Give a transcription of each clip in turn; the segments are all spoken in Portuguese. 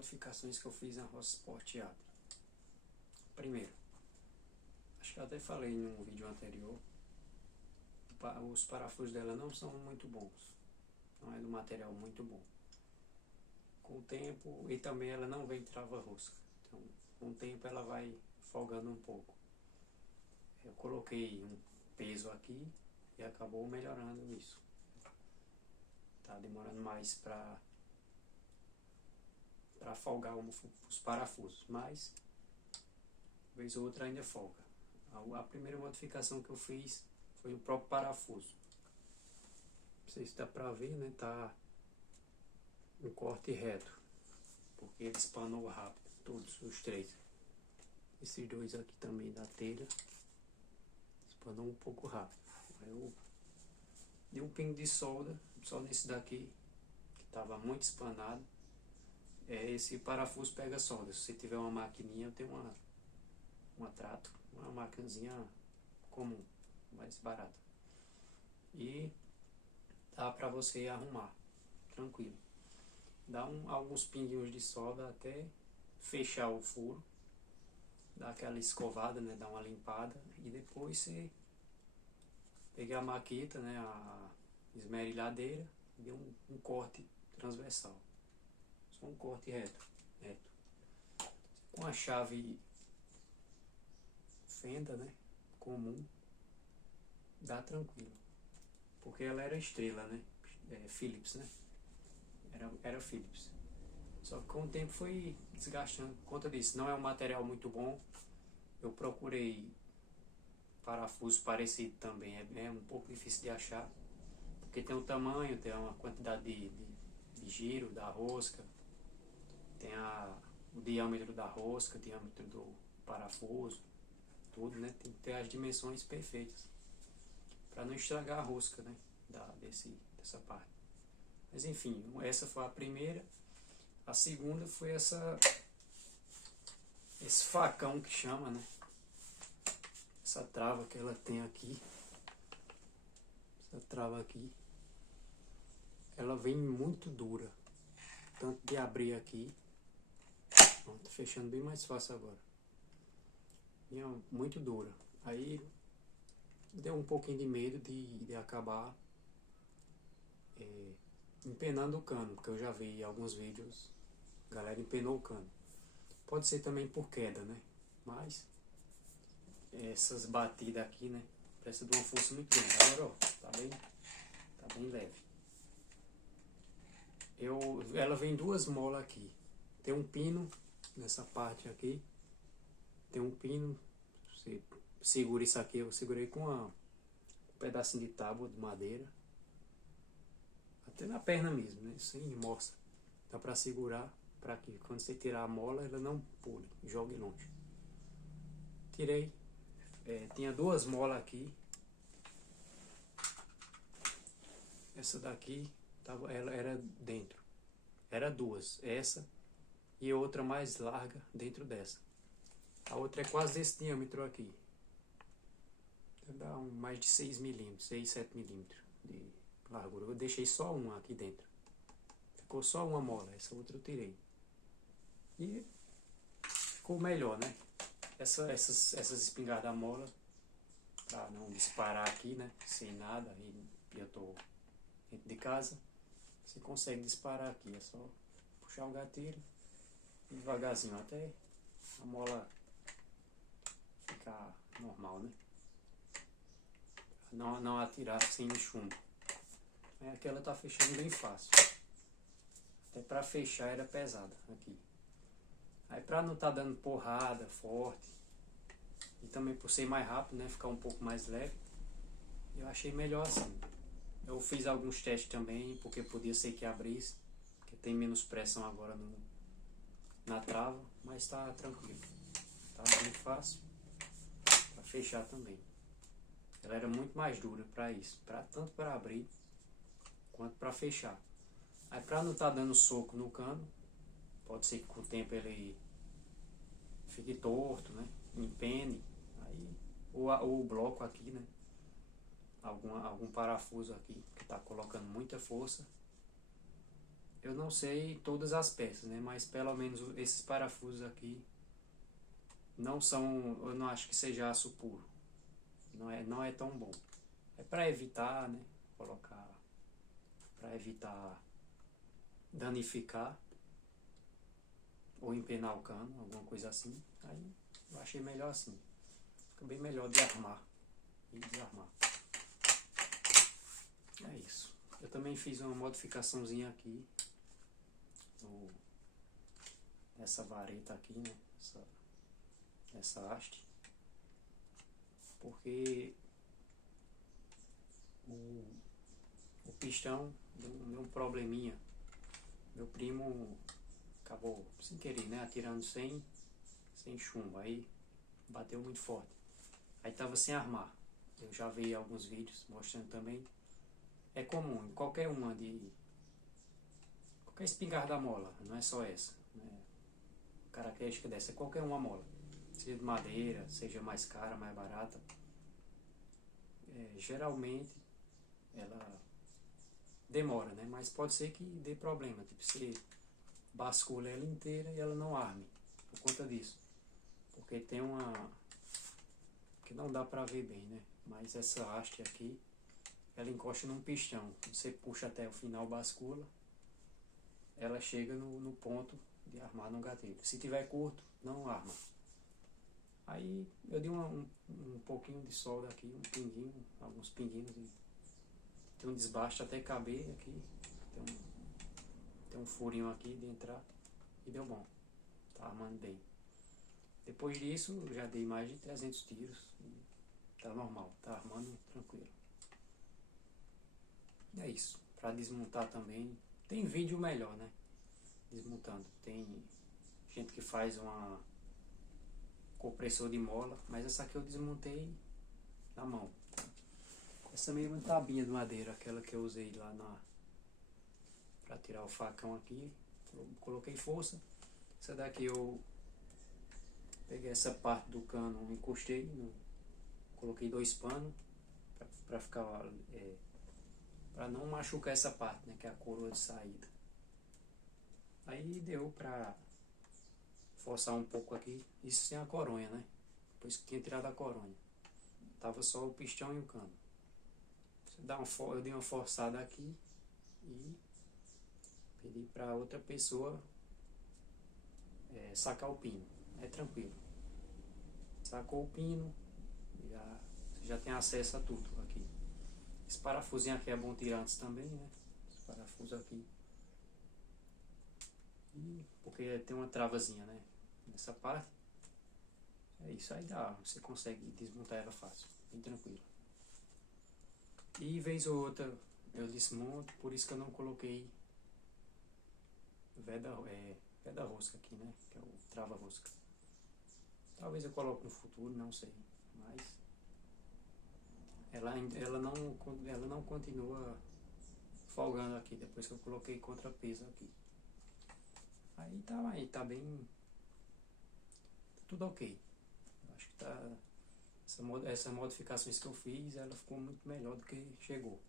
modificações que eu fiz na Roça Sportiata. Primeiro, acho que eu até falei em um vídeo anterior, os parafusos dela não são muito bons, não é do material muito bom. Com o tempo, e também ela não vem trava-rosca, então com o tempo ela vai folgando um pouco. Eu coloquei um peso aqui e acabou melhorando isso. Tá demorando mais para folgar os parafusos, mas vez ou outra ainda folga. A primeira modificação que eu fiz foi o próprio parafuso. Não sei se dá para ver, né? Tá um corte reto, porque ele espanou rápido, todos os três. Esses dois aqui também da telha espanou um pouco rápido. Aí eu dei um pingo de solda só nesse daqui, que estava muito espanado. Esse parafuso pega solda. Se você tiver uma maquininha, eu tenho uma trato, uma maquinazinha comum, mais barata. E dá para você arrumar, tranquilo. Dá alguns pinguinhos de solda até fechar o furo, dá aquela escovada, né, dá uma limpada, e depois você pegar a maqueta, né, a esmerilhadeira, e dê um corte transversal. Só um corte reto. Com a chave fenda, né, comum, dá tranquilo. Porque ela era estrela, né, Phillips, né, era Phillips. Só que com o tempo foi desgastando por conta disso. Não é um material muito bom. Eu procurei parafuso parecido também, é um pouco difícil de achar, porque tem o tamanho, tem uma quantidade de giro da rosca, tem o diâmetro da rosca, o diâmetro do parafuso, tudo, né? Tem que ter as dimensões perfeitas para não estragar a rosca, né? Dessa parte. Mas enfim, essa foi a primeira. A segunda foi esse facão que chama, né? Essa trava que ela tem aqui, essa trava aqui, ela vem muito dura, tanto de abrir aqui. Ó, tá fechando bem mais fácil agora. E é muito dura. Aí deu um pouquinho de medo de acabar empenando o cano, porque eu já vi alguns vídeos, a galera empenou o cano. Pode ser também por queda, né? Mas essas batidas aqui, né, precisa de uma força muito grande. Agora, ó, tá bem leve. Ela vem duas molas aqui. Tem um pino nessa parte aqui. Tem um pino. Você segura isso aqui. Eu segurei com um pedacinho de tábua de madeira. Até na perna mesmo, né? Sem mostra. Dá pra segurar para que quando você tirar a mola, ela não pule, jogue longe. Tirei. Tinha duas molas aqui. Essa daqui ela era dentro. Era duas. Essa e outra mais larga dentro dessa. A outra é quase desse diâmetro aqui. Dá mais de 6 milímetros, 6, 7 milímetros de largura. Eu deixei só uma aqui dentro. Ficou só uma mola. Essa outra eu tirei. E ficou melhor, né? Essas espingardas da mola, para não disparar aqui, né? Sem nada. E eu tô dentro de casa. Você consegue disparar aqui. É só puxar o gatilho devagarzinho até a mola ficar normal, né? Não atirar sem chumbo. Aí aqui ela tá fechando bem fácil. Até para fechar era pesada aqui. Aí para não tá dando porrada forte e também por ser mais rápido, né, ficar um pouco mais leve, eu achei melhor assim. Eu fiz alguns testes também, porque podia ser que abrisse, porque tem menos pressão agora na trava, mas tá tranquilo. Tá bem fácil para fechar também. Ela era muito mais dura para isso, tanto para abrir quanto para fechar. Aí para não estar dando soco no cano, pode ser que com o tempo ele fique torto, né? Empene, aí, ou o bloco aqui, né? Algum parafuso aqui que está colocando muita força, Eu não sei todas as peças, né? Mas pelo menos esses parafusos aqui não são, eu não acho que seja aço puro. Não é tão bom. É para evitar, né? Colocar, para evitar danificar ou empenar o cano, alguma coisa assim. Aí eu achei melhor assim. Fica bem melhor de armar e desarmar. É isso. Eu também fiz uma modificaçãozinha aqui nessa vareta aqui, né? Essa haste. Porque o pistão deu um probleminha. Meu primo acabou sem querer, né? Atirando sem chumbo. Aí bateu muito forte. Aí tava sem armar. Eu já vi alguns vídeos mostrando também. É comum em qualquer qualquer espingarda mola, não é só essa, né? Característica dessa é qualquer uma mola, seja de madeira, seja mais cara, mais barata. Geralmente ela demora, né? Mas pode ser que dê problema, tipo, você bascula ela inteira e ela não arme por conta disso, porque tem uma que não dá pra ver bem, né? Mas essa haste aqui, ela encosta num pistão, você puxa até o final, bascula, ela chega no ponto de armar no gatilho. Se tiver curto, não arma. Aí eu dei um pouquinho de solda aqui, um pinguinho, alguns pinguinhos, e tem um desbaste até caber aqui, tem um furinho aqui de entrar, e deu bom, tá armando bem. Depois disso, já dei mais de 300 tiros, e tá normal, tá armando tranquilo. E é isso, para desmontar também, tem vídeo melhor, né? Desmontando, tem gente que faz uma compressor de mola, mas essa aqui eu desmontei na mão. Essa mesma tabinha de madeira, aquela que eu usei lá para tirar o facão aqui, coloquei força. Essa daqui eu peguei essa parte do cano, encostei, coloquei 2 panos para ficar para não machucar essa parte, né, que é a coroa de saída. Aí deu para forçar um pouco aqui, isso sem a coronha, né? Depois que tinha tirado a coronha, tava só o pistão e o cano. Eu dei uma forçada aqui e pedi para outra pessoa sacar o pino. É tranquilo. Sacou o pino, você já tem acesso a tudo aqui. Esse parafusinho aqui é bom tirar antes também, né? Esse parafuso aqui. Porque tem uma travazinha, né? Nessa parte. É isso aí, você consegue desmontar ela fácil, bem tranquilo. E vez ou outra eu desmonto, por isso que eu não coloquei veda rosca aqui, né? Que é o trava rosca. Talvez eu coloque no futuro, não sei. Mas ela não continua folgando aqui depois que eu coloquei contrapeso aqui. Aí tá bem. Tudo ok. Acho que tá. Essas modificações que eu fiz, ela ficou muito melhor do que chegou.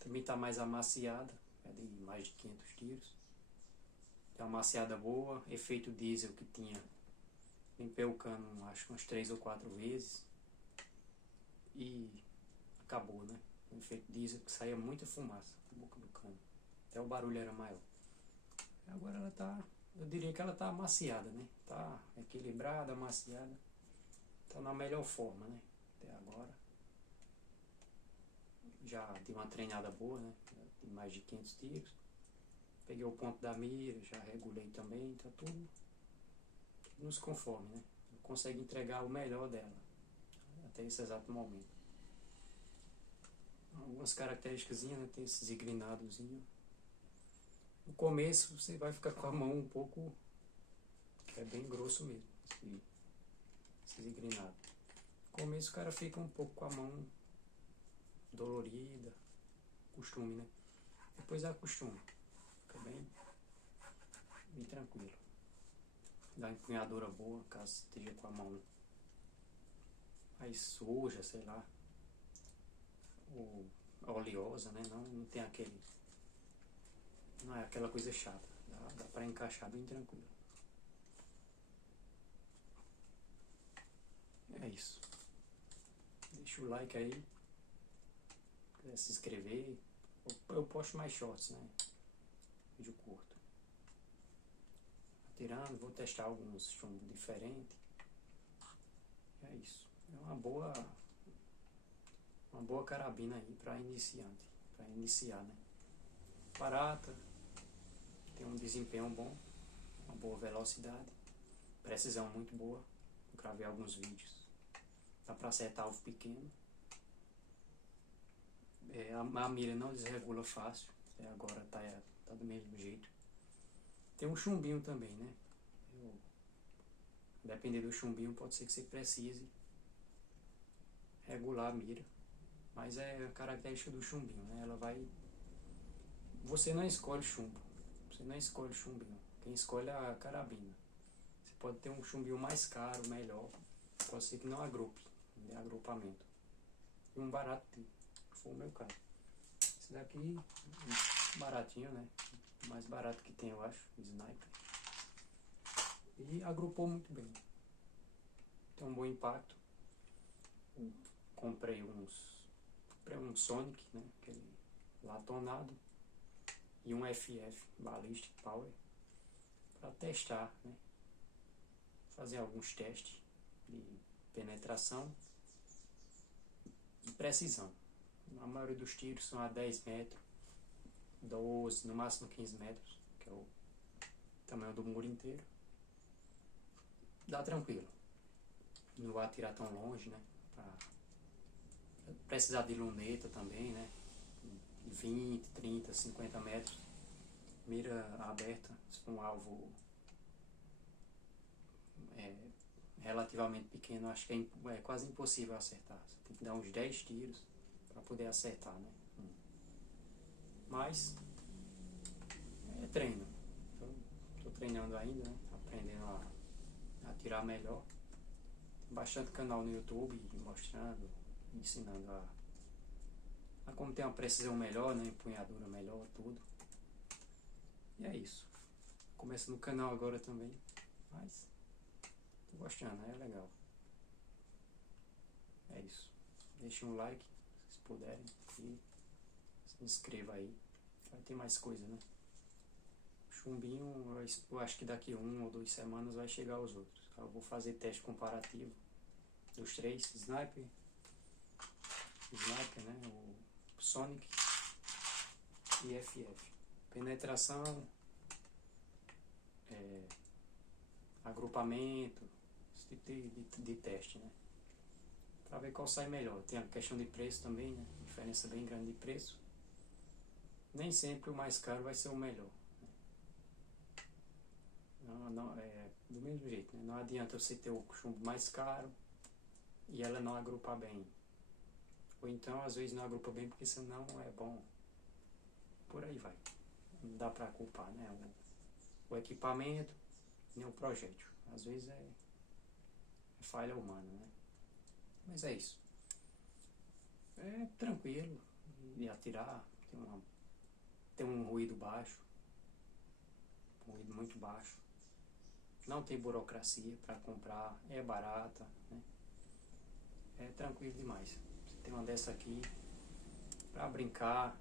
Também tá mais amaciada, de mais de 500 tiros. Tem uma amaciada boa, efeito diesel que tinha. Limpei o cano acho que umas 3 ou 4 vezes. E acabou, né? O efeito diesel que saía muita fumaça da boca do cano. Até o barulho era maior. Agora ela tá, eu diria que ela tá amaciada, né? Tá equilibrada, amaciada. Tá na melhor forma, né? Até agora. Já dei uma treinada boa, né? De mais de 500 tiros. Peguei o ponto da mira, já regulei também, tá tudo nos conforme, né? Consegue entregar o melhor dela até esse exato momento. Algumas características, né? Tem esses engrinados. No começo você vai ficar com a mão um pouco, que é bem grosso mesmo, esses engrinados. No começo o cara fica um pouco com a mão dolorida, costume, né? Depois acostuma, fica bem tranquilo. Dá uma empunhadura boa, caso esteja com a mão mais suja, sei lá, ou oleosa, né? Não tem Não é aquela coisa chata. Dá pra encaixar bem tranquilo. É isso. Deixa o like aí. Se quiser se inscrever. Eu posto mais shorts, né? Vídeo curto. Atirando, vou testar alguns chumbos diferentes. É isso. É uma boa carabina aí para iniciante. Para iniciar, né? Barata. Tem um desempenho bom. Uma boa velocidade. Precisão muito boa. Eu gravei alguns vídeos. Dá para acertar alvo pequeno. A mira não desregula fácil. Agora tá do mesmo jeito. Tem um chumbinho também, né? Depender do chumbinho, pode ser que você precise regular a mira. Mas é a característica do chumbinho, né? Você não escolhe chumbo. Você não escolhe chumbinho. Quem escolhe é a carabina. Você pode ter um chumbinho mais caro, melhor. Pode ser que não agrupe. Não dê agrupamento. E um barato, que foi o meu caso. Esse daqui, baratinho, né? O mais barato que tem, eu acho. Sniper. E agrupou muito bem. Tem um bom impacto. Comprei um Sonic, né? Aquele latonado. E um FF, Ballistic Power. Para testar, né? Fazer alguns testes de penetração e precisão. A maioria dos tiros são a 10 metros, 12, no máximo 15 metros, que é o tamanho do muro inteiro. Dá tranquilo. Não vai atirar tão longe, né? Precisar de luneta também, né? 20, 30, 50 metros. Mira aberta, se for um alvo relativamente pequeno, acho que é quase impossível acertar. Você tem que dar uns 10 tiros para poder acertar, né? Mas é treino. Estou treinando ainda, né? Aprendendo a atirar melhor. Tem bastante canal no YouTube mostrando, ensinando a como ter uma precisão melhor, né? Empunhadura melhor, tudo. E é isso. Começa no canal agora também, mas tô gostando, é legal. É isso. Deixe um like, se puderem, e se inscreva aí. Vai ter mais coisa, né? Chumbinho, eu acho que daqui 1 ou 2 semanas vai chegar os outros. Eu vou fazer teste comparativo dos 3, Sniper, né? O Sonic e FF. Penetração, agrupamento, esse tipo de teste, né? Para ver qual sai melhor. Tem a questão de preço também, né? Diferença bem grande de preço. Nem sempre o mais caro vai ser o melhor. Não, do mesmo jeito, né? Não adianta você ter o chumbo mais caro e ela não agrupar bem. Ou então, às vezes, não agrupa bem porque senão é bom. Por aí vai. Não dá para culpar, né? O equipamento, nem o projétil. Às vezes é falha humana, né? Mas é isso. É tranquilo de atirar. Tem um ruído baixo. Um ruído muito baixo. Não tem burocracia para comprar. É barata, né? É tranquilo demais. Você tem uma dessa aqui para brincar,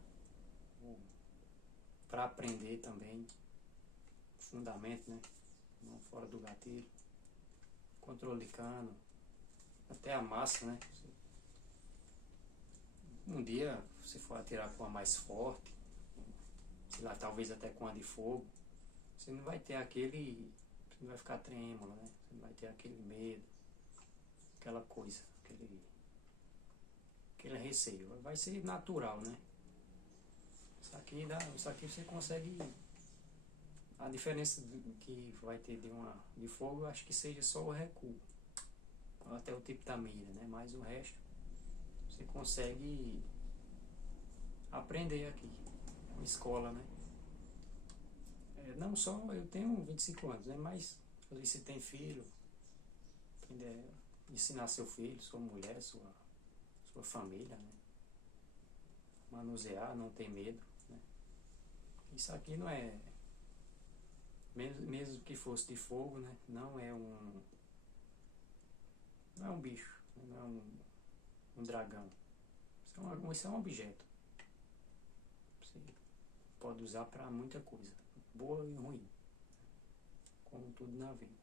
para aprender também. Fundamento, né? Não fora do gatilho. Controle de cano. Até a massa, né? Um dia, se for atirar com a mais forte, sei lá, talvez até com a de fogo, você não vai ter você não vai ficar trêmulo, né? Você não vai ter aquele medo, aquela coisa, aquele receio. Vai ser natural, né? Isso aqui você consegue. A diferença que vai ter de fogo, eu acho que seja só o recuo, até o tipo da mira, né? Mas o resto você consegue aprender aqui. É uma escola, né? Não só, eu tenho 25 anos, né? Mas às vezes você tem filho, aprender a ensinar seu filho, sua mulher, sua família, né? Manusear, não ter medo, né? Isso aqui não é, mesmo que fosse de fogo, né? Não é um bicho, não é um dragão. Isso é um objeto. Você pode usar para muita coisa, boa e ruim, como tudo na vida.